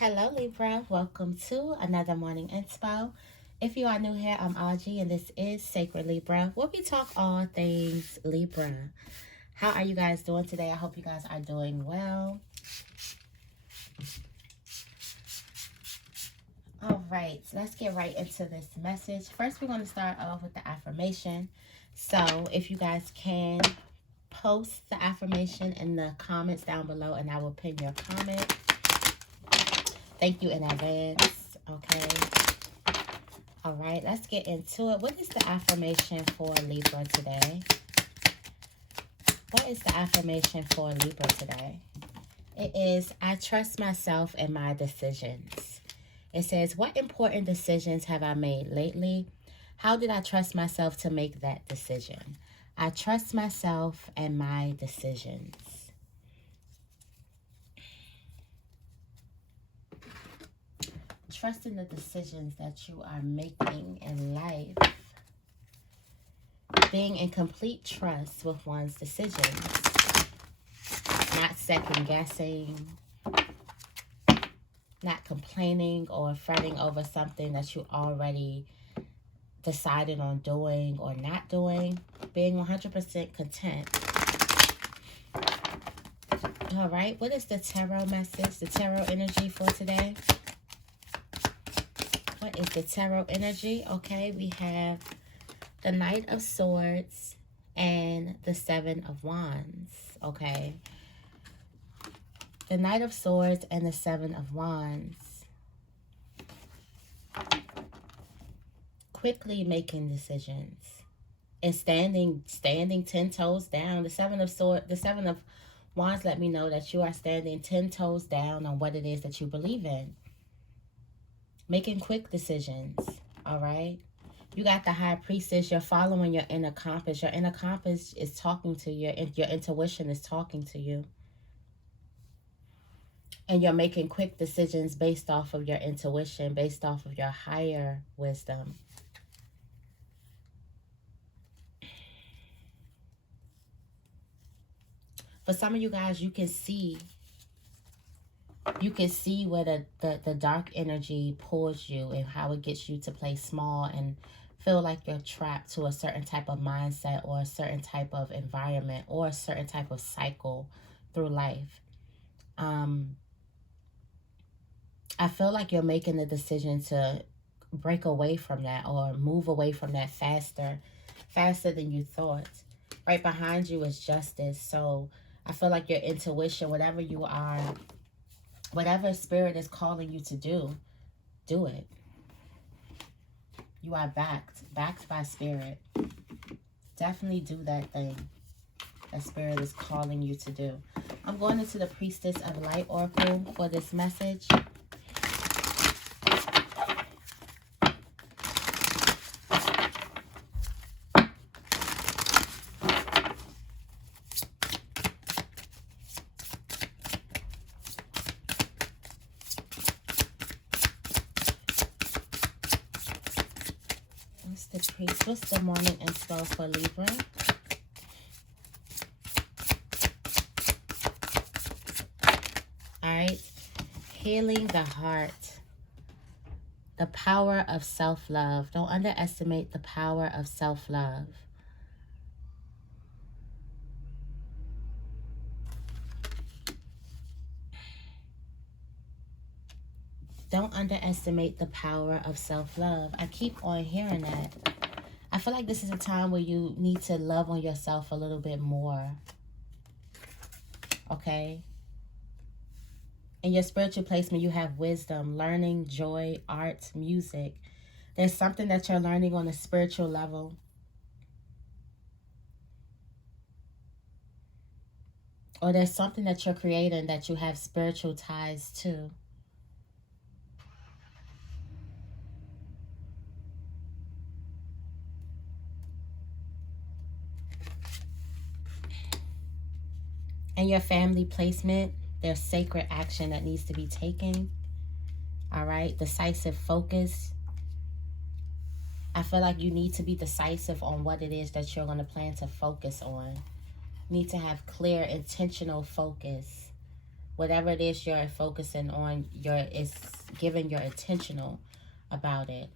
Hello Libra, welcome to another morning inspo. If you are new here, I'm Auji and this is Sacred Libra, where we talk all things Libra. How are you guys doing today? I hope you guys are doing well. All right, so let's get right into this message. First, we're going to start off with the affirmation. So if you guys can post the affirmation in the comments down below and I will pin your comment. Thank you in advance. Okay. All right, let's get into it. What is the affirmation for Libra today? What is the affirmation for Libra today? It is, I trust myself and my decisions. It says, what important decisions have I made lately? How did I trust myself to make that decision? I trust myself and my decisions. Trusting the decisions that you are making in life. Being in complete trust with one's decisions. Not second guessing. Not complaining or fretting over something that you already decided on doing or not doing. Being 100% content. All right, what is the tarot message, the tarot energy for today? What is the tarot energy? Okay, we have the Knight of Swords and the Seven of Wands. Okay. The Knight of Swords and the Seven of Wands. Quickly making decisions. And standing 10 toes down. The Seven of Wands let me know that you are standing 10 toes down on what it is that you believe in. Making quick decisions, all right? You got the High Priestess. You're following your inner compass. Your inner compass is talking to you. Your intuition is talking to you. And you're making quick decisions based off of your intuition, based off of your higher wisdom. For some of you guys, you can see where the dark energy pulls you and how it gets you to play small and feel like you're trapped to a certain type of mindset or a certain type of environment or a certain type of cycle through life. I feel like you're making the decision to break away from that or move away from that faster than you thought. Right behind you is Justice. So I feel like your intuition, whatever you are, whatever spirit is calling you to do it. You are backed by spirit. Definitely do that thing that spirit is calling you to do. I'm going into the Priestess of Light Oracle for this message. What's the morning inspo for Libra? Alright. Healing the heart. The power of self-love. Don't underestimate the power of self-love. Don't underestimate the power of self-love. I keep on hearing that. I feel like this is a time where you need to love on yourself a little bit more. Okay? In your spiritual placement, you have wisdom, learning, joy, art, music. There's something that you're learning on a spiritual level. Or there's something that you're creating that you have spiritual ties to. In your family placement, there's sacred action that needs to be taken. All right, decisive focus. I feel like you need to be decisive on what it is that you're going to plan to focus on. You need to have clear, intentional focus whatever it is you're focusing on, is giving your intentional about it.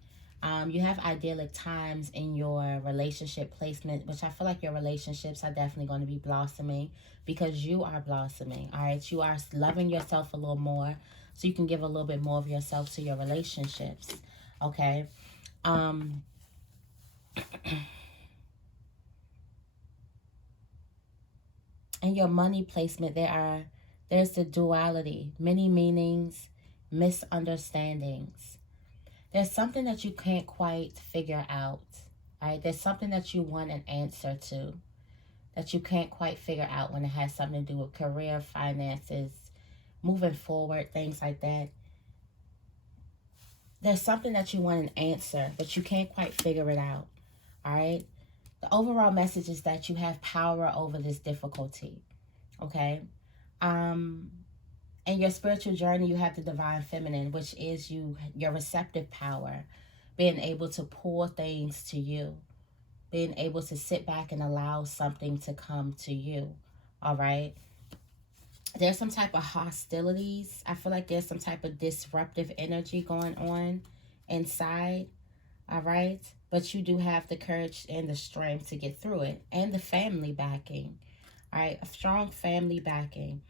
You have idyllic times in your relationship placement, which I feel like your relationships are definitely going to be blossoming because you are blossoming. All right, you are loving yourself a little more, so you can give a little bit more of yourself to your relationships. Okay. In your money placement, there's the duality, many meanings, misunderstandings. There's something that you can't quite figure out. Right? There's something that you want an answer to that you can't quite figure out when it has something to do with career, finances, moving forward, things like that. There's something that you want an answer, but you can't quite figure it out. All right? The overall message is that you have power over this difficulty. Okay? In your spiritual journey, you have the divine feminine, which is your receptive power, being able to pull things to you, being able to sit back and allow something to come to you. All right. There's some type of hostilities. I feel like there's some type of disruptive energy going on inside. All right. But you do have the courage and the strength to get through it, and the family backing. All right. A strong family backing.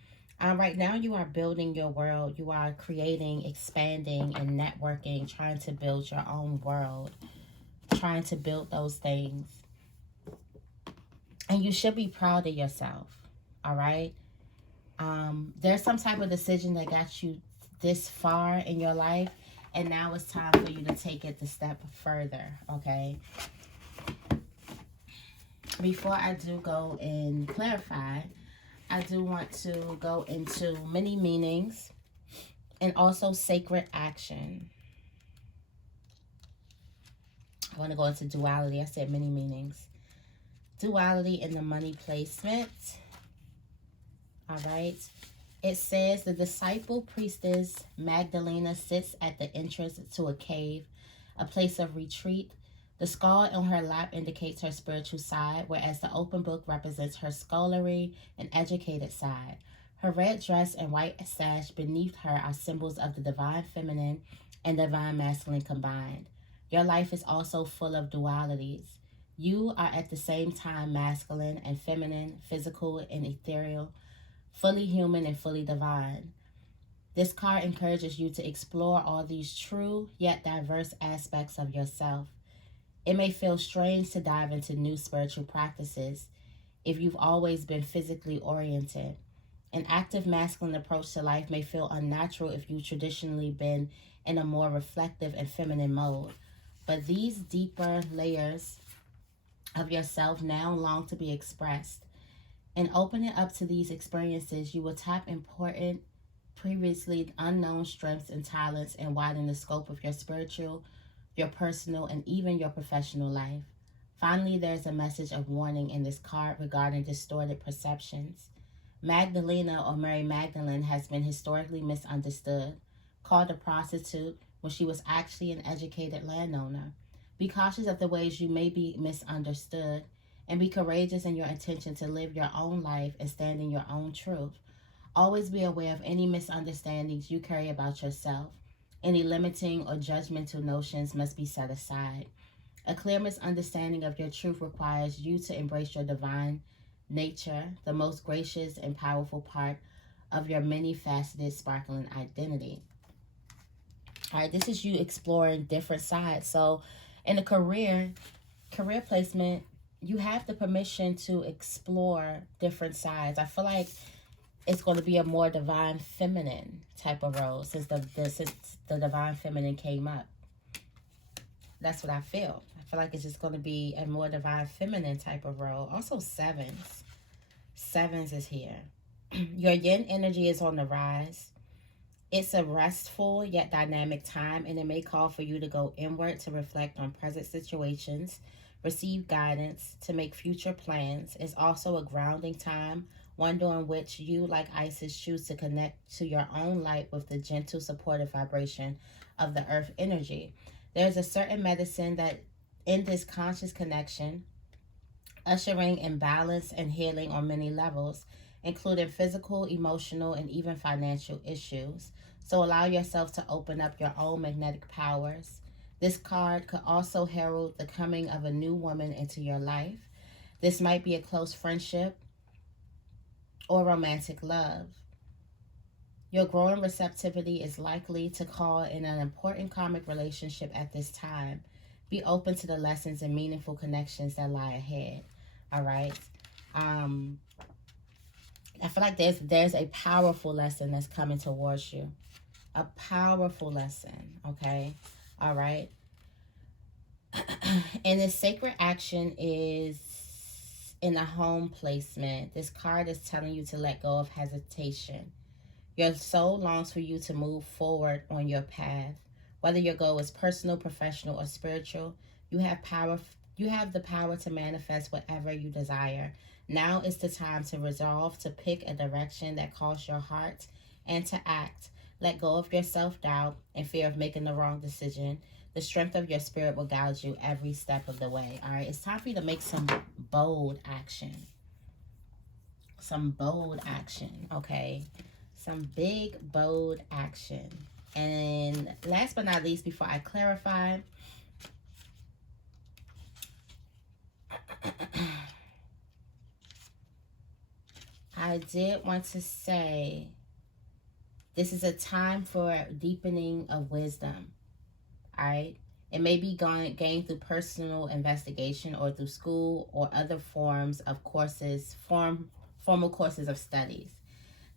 Right now, you are building your world. You are creating, expanding, and networking, trying to build your own world, trying to build those things. And you should be proud of yourself, all right? There's some type of decision that got you this far in your life, and now it's time for you to take it a step further, okay? Before I do go and clarify, I do want to go into many meanings and also sacred action. I want to go into duality. I said many meanings. Duality in the money placement. All right. It says the disciple priestess Magdalena sits at the entrance to a cave, a place of retreat. The skull on her lap indicates her spiritual side, whereas the open book represents her scholarly and educated side. Her red dress and white sash beneath her are symbols of the divine feminine and divine masculine combined. Your life is also full of dualities. You are at the same time masculine and feminine, physical and ethereal, fully human and fully divine. This card encourages you to explore all these true yet diverse aspects of yourself. It may feel strange to dive into new spiritual practices if you've always been physically oriented. An active masculine approach to life may feel unnatural if you've traditionally been in a more reflective and feminine mode. But these deeper layers of yourself now long to be expressed. In opening up to these experiences, you will tap important, previously unknown strengths and talents and widen the scope of your spiritual, your personal, and even your professional life. Finally, there's a message of warning in this card regarding distorted perceptions. Magdalena, or Mary Magdalene, has been historically misunderstood, called a prostitute when she was actually an educated landowner. Be cautious of the ways you may be misunderstood, and be courageous in your intention to live your own life and stand in your own truth. Always be aware of any misunderstandings you carry about yourself. Any limiting or judgmental notions must be set aside. A clear misunderstanding of your truth requires you to embrace your divine nature, the most gracious and powerful part of your many-faceted, sparkling identity. All right, this is you exploring different sides. So in a career placement, you have the permission to explore different sides. I feel like it's going to be a more divine feminine type of role since the divine feminine came up. That's what I feel. I feel like it's just going to be a more divine feminine type of role. Also sevens. Sevens is here. Your yin energy is on the rise. It's a restful yet dynamic time, and it may call for you to go inward to reflect on present situations, receive guidance, to make future plans. It's also a grounding time, one during which you, like Isis, choose to connect to your own light with the gentle, supportive vibration of the earth energy. There's a certain medicine that in this conscious connection, ushering in balance and healing on many levels. including physical, emotional, and even financial issues. So allow yourself to open up your own magnetic powers. This card could also herald the coming of a new woman into your life. This might be a close friendship or romantic love. Your growing receptivity is likely to call in an important karmic relationship at this time. Be open to the lessons and meaningful connections that lie ahead. All right. I feel like there's a powerful lesson that's coming towards you. A powerful lesson. Okay. All right. And this sacred action is in a home placement. This card is telling you to let go of hesitation. Your soul longs for you to move forward on your path. Whether your goal is personal, professional, or spiritual, you have the power to manifest whatever you desire. Now is the time to resolve to pick a direction that calls your heart and to act. Let go of your self-doubt and fear of making the wrong decision. The strength of your spirit will guide you every step of the way. All right, it's time for you to make some bold action. Some bold action, okay? Some big, bold action. And last but not least, before I clarify, I did want to say this is a time for deepening of wisdom. All right? It may be gained through personal investigation or through school or other forms of courses, formal courses of studies.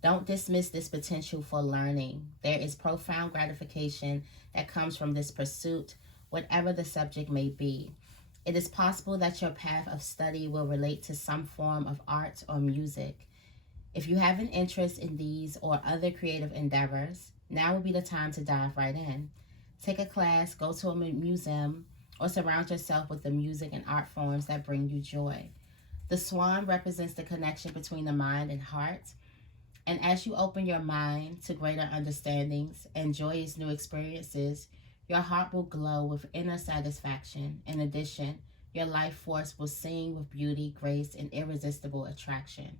Don't dismiss this potential for learning. There is profound gratification that comes from this pursuit, whatever the subject may be. It is possible that your path of study will relate to some form of art or music. If you have an interest in these or other creative endeavors, now would be the time to dive right in. Take a class, go to a museum, or surround yourself with the music and art forms that bring you joy. The swan represents the connection between the mind and heart. And as you open your mind to greater understandings and joyous new experiences, your heart will glow with inner satisfaction. In addition, your life force will sing with beauty, grace, and irresistible attraction.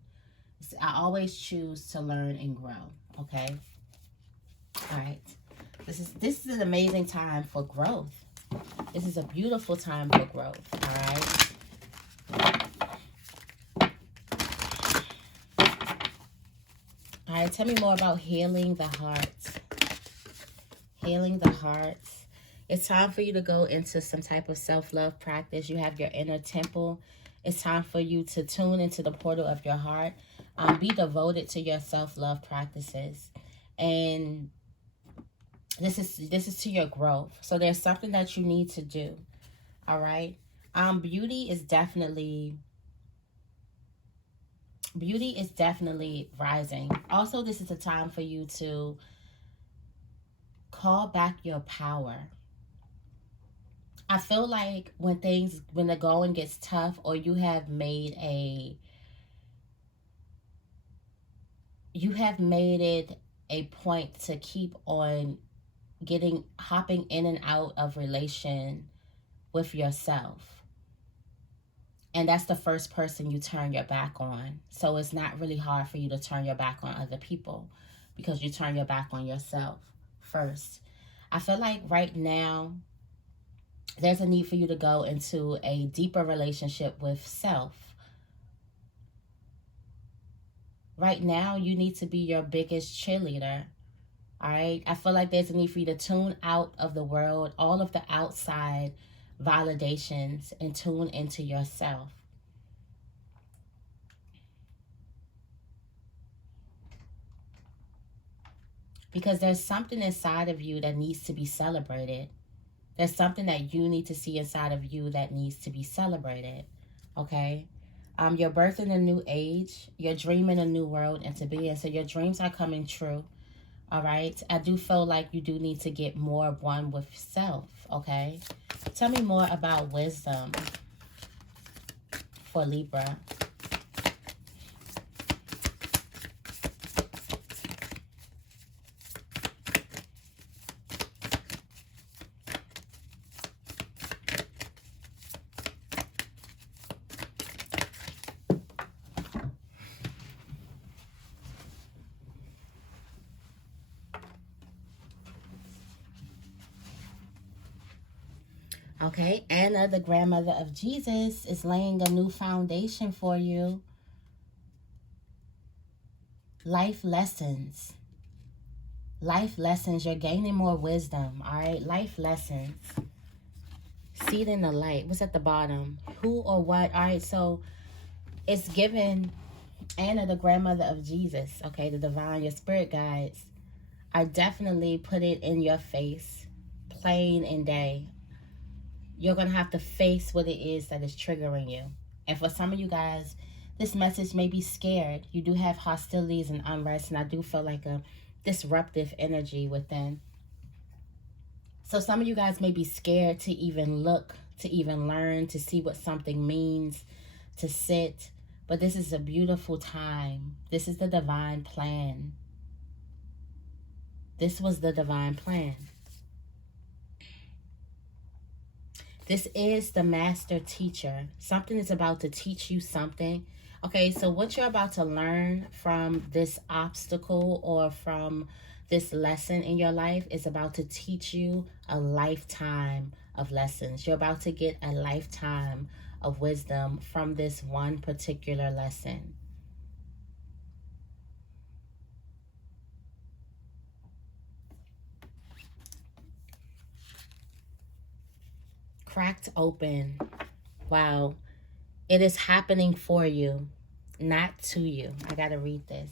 I always choose to learn and grow, okay? All right. This is an amazing time for growth. This is a beautiful time for growth, all right? All right, tell me more about healing the heart. Healing the heart. It's time for you to go into some type of self-love practice. You have your inner temple. It's time for you to tune into the portal of your heart. Be devoted to your self-love practices. And this is to your growth. So there's something that you need to do. All right? Beauty is definitely rising. Also, this is a time for you to call back your power. I feel like when the going gets tough, or you have made it a point to keep on hopping in and out of relation with yourself. And that's the first person you turn your back on. So it's not really hard for you to turn your back on other people because you turn your back on yourself first. I feel like right now there's a need for you to go into a deeper relationship with self. Right now, you need to be your biggest cheerleader. All right? I feel like there's a need for you to tune out of the world, all of the outside validations, and tune into yourself. Because there's something inside of you that needs to be celebrated. There's something that you need to see inside of you that needs to be celebrated. Okay? You're birthing a new age. You're dreaming a new world into being. So your dreams are coming true. All right? I do feel like you do need to get more one with self. Okay? Tell me more about wisdom for Libra. Okay, Anna, the grandmother of Jesus, is laying a new foundation for you. Life lessons. Life lessons. You're gaining more wisdom. All right, life lessons. Seed in the light. What's at the bottom? Who or what? All right, so it's given Anna, the grandmother of Jesus. Okay, the divine, your spirit guides are definitely put it in your face, plain and day. You're going to have to face what it is that is triggering you. And for some of you guys, this message may be scared. You do have hostilities and unrest, and I do feel like a disruptive energy within. So some of you guys may be scared to even look, to even learn, to see what something means, to sit. But this is a beautiful time. This is the divine plan. This was the divine plan. This is the master teacher. Something is about to teach you something. Okay, so what you're about to learn from this obstacle or from this lesson in your life is about to teach you a lifetime of lessons. You're about to get a lifetime of wisdom from this one particular lesson. Cracked open. Wow. It is happening for you, not to you. I gotta read this.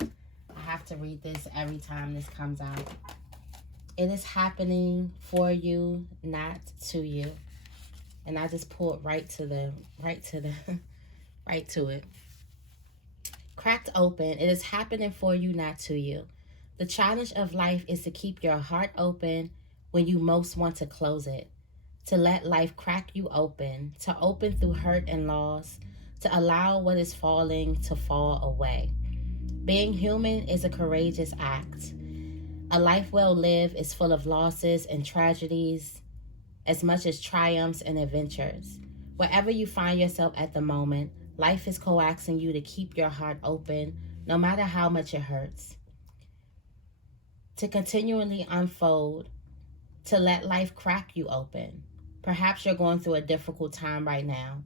I have to read this every time this comes out. It is happening for you, not to you. And I just pulled right to it. Cracked open. It is happening for you, not to you. The challenge of life is to keep your heart open when you most want to close it. To let life crack you open, to open through hurt and loss, to allow what is falling to fall away. Being human is a courageous act. A life well lived is full of losses and tragedies, as much as triumphs and adventures. Wherever you find yourself at the moment, life is coaxing you to keep your heart open, no matter how much it hurts. To continually unfold, to let life crack you open. Perhaps you're going through a difficult time right now.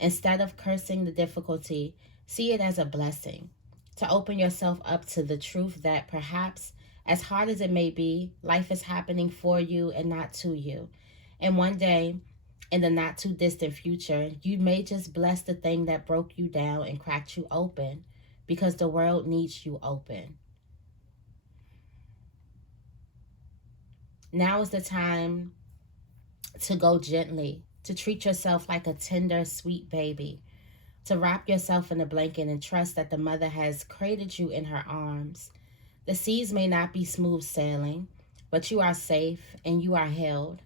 Instead of cursing the difficulty, see it as a blessing. To open yourself up to the truth that perhaps, as hard as it may be, life is happening for you and not to you. And one day, in the not too distant future, you may just bless the thing that broke you down and cracked you open, because the world needs you open. Now is the time to go gently, to treat yourself like a tender, sweet baby, to wrap yourself in a blanket and trust that the mother has cradled you in her arms. The seas may not be smooth sailing, but you are safe and you are held.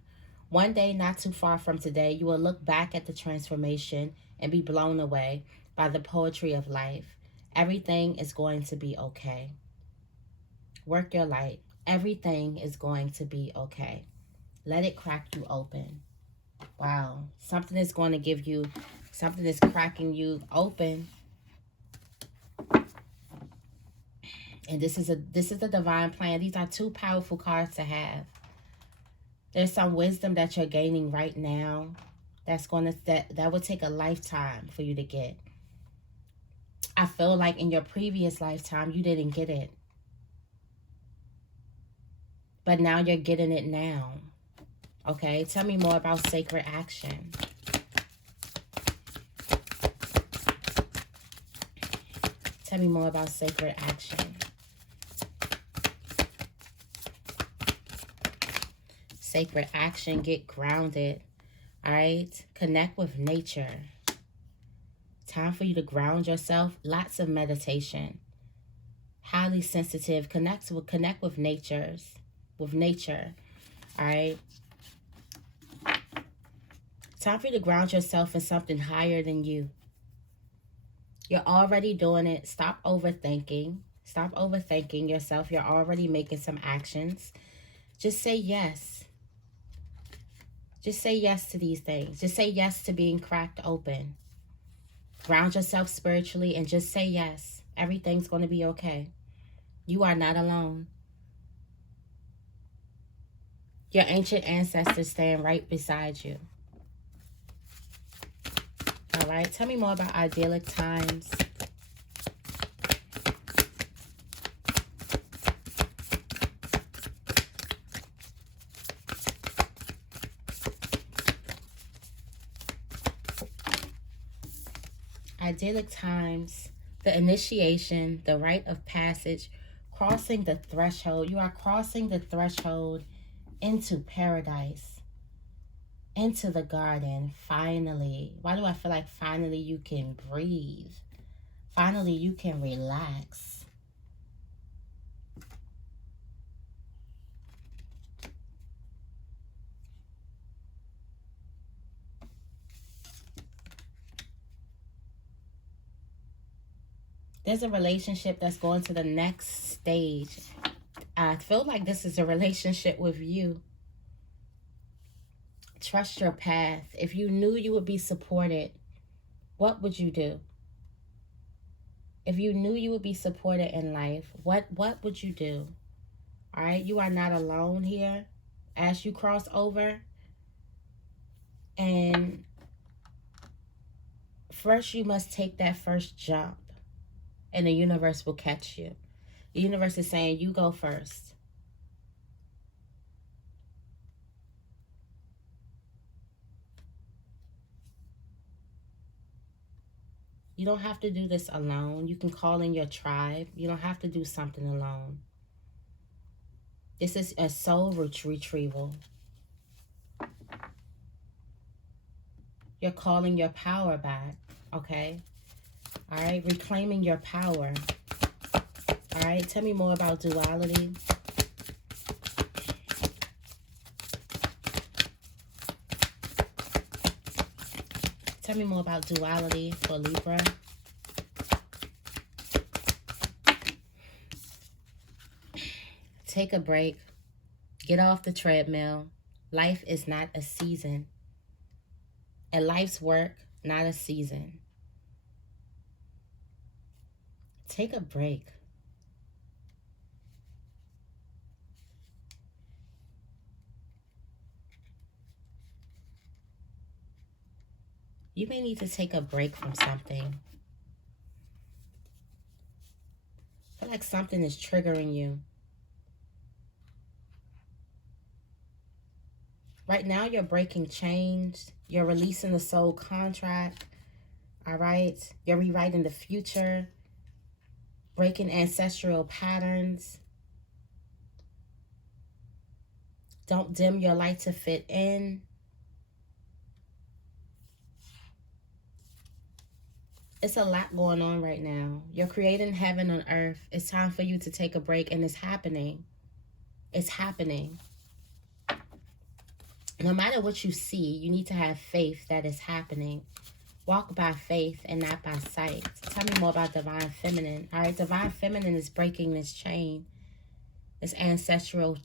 One day, not too far from today, you will look back at the transformation and be blown away by the poetry of life. Everything is going to be okay. Work your light. Everything is going to be okay. Let it crack you open. Wow. Something is going to give you, something is cracking you open. And this is a divine plan. These are two powerful cards to have. There's some wisdom that you're gaining right now that will take a lifetime for you to get. I feel like in your previous lifetime you didn't get it. But now you're getting it now. Okay, tell me more about sacred action. Tell me more about sacred action. Sacred action, get grounded. All right, connect with nature. Time for you to ground yourself. Lots of meditation. Highly sensitive. Connect with nature. All right. Time for you to ground yourself in something higher than you. You're already doing it. Stop overthinking. Stop overthinking yourself. You're already making some actions. Just say yes. Just say yes to these things. Just say yes to being cracked open. Ground yourself spiritually and just say yes. Everything's going to be okay. You are not alone. Your ancient ancestors stand right beside you. All right. Tell me more about idyllic times. Idyllic times, the initiation, the rite of passage, crossing the threshold. You are crossing the threshold into paradise, into the garden, finally. Why do I feel like finally you can breathe? Finally you can relax. There's a relationship that's going to the next stage. I feel like this is a relationship with you. Trust your path. If you knew you would be supported, what would you do? If you knew you would be supported in life, what would you do? All right, you are not alone here as you cross over. And first you must take that first jump, and the universe will catch you. The universe is saying, you go first. You don't have to do this alone. You can call in your tribe. You don't have to do something alone. This is a soul retrieval. You're calling your power back, okay? All right, reclaiming your power. All right, tell me more about duality. Tell me more about duality for Libra. Take a break. Get off the treadmill. Life is not a season. And life's work, not a season. Take a break. You may need to take a break from something. I feel like something is triggering you. Right now, you're breaking chains. You're releasing the soul contract. All right? You're rewriting the future. Breaking ancestral patterns. Don't dim your light to fit in. It's a lot going on right now. You're creating heaven on earth. It's time for you to take a break, and it's happening. It's happening. No matter what you see, you need to have faith that it's happening. Walk by faith and not by sight. Tell me more about divine feminine. All right, divine feminine is breaking this chain, this ancestral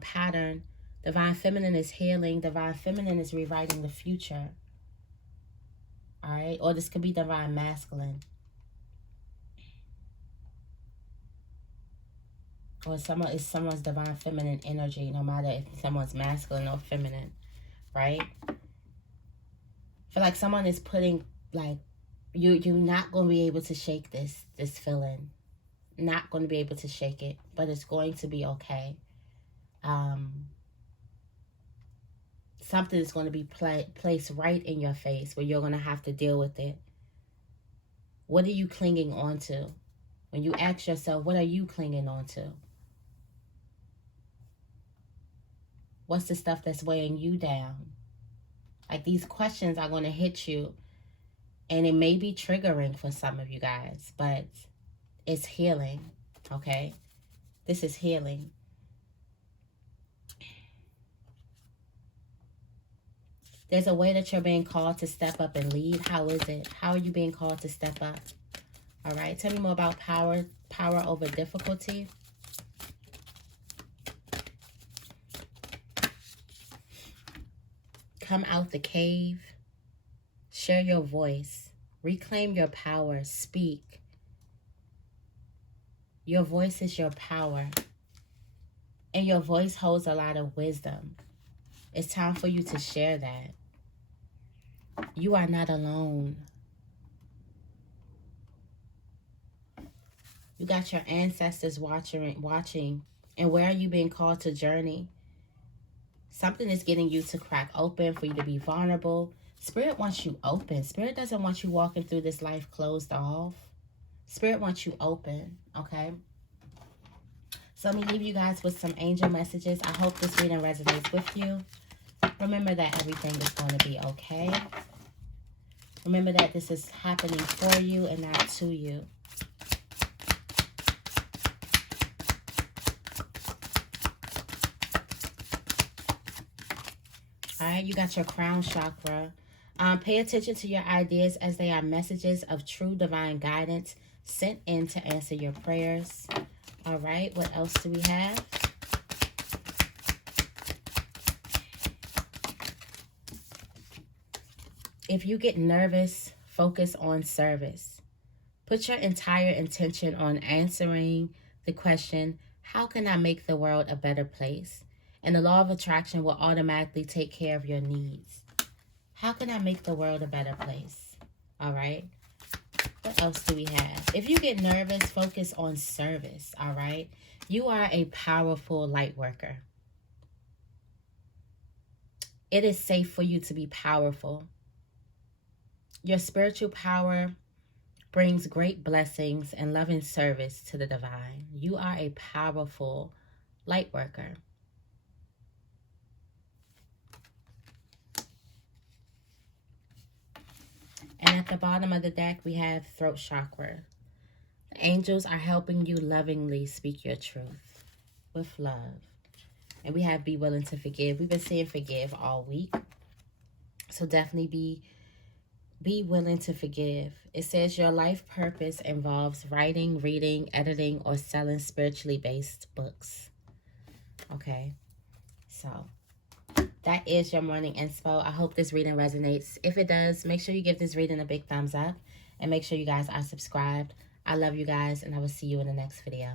pattern. Divine feminine is healing. Divine feminine is rewriting the future. All right, or this could be divine masculine. Or someone's divine feminine energy, no matter if someone's masculine or feminine, right? I feel like someone is putting, like, you're not going to be able to shake this feeling. Not going to be able to shake it, but it's going to be okay. Something is going to be placed right in your face where you're going to have to deal with it. What are you clinging on to? When you ask yourself, what are you clinging on to? What's the stuff that's weighing you down? Like, these questions are going to hit you, and it may be triggering for some of you guys, but it's healing, okay? This is healing. There's a way that you're being called to step up and lead. How is it? How are you being called to step up? All right, tell me more about power over difficulty. Come out the cave. Share your voice. Reclaim your power. Speak. Your voice is your power. And And your voice holds a lot of wisdom. It's time for you to share that. You are not alone. You got your ancestors watching. And where are you being called to journey? Something is getting you to crack open, for you to be vulnerable. Spirit wants you open. Spirit doesn't want you walking through this life closed off. Spirit wants you open, okay? So let me leave you guys with some angel messages. I hope this reading resonates with you. Remember that everything is going to be okay. Remember that this is happening for you and not to you. All right, you got your crown chakra. Pay attention to your ideas as they are messages of true divine guidance sent in to answer your prayers. All right, what else do we have? If you get nervous, focus on service. Put your entire intention on answering the question, how can I make the world a better place? And the law of attraction will automatically take care of your needs. How can I make the world a better place? All right. What else do we have? If you get nervous, focus on service. All right. You are a powerful light worker. It is safe for you to be powerful. Your spiritual power brings great blessings and loving service to the divine. You are a powerful light worker. And at the bottom of the deck, we have throat chakra. The angels are helping you lovingly speak your truth with love. And we have be willing to forgive. We've been saying forgive all week. So definitely be willing to forgive. It says your life purpose involves writing, reading, editing, or selling spiritually based books. Okay. So that is your morning inspo. I hope this reading resonates. If it does, make sure you give this reading a big thumbs up. And make sure you guys are subscribed. I love you guys, and I will see you in the next video.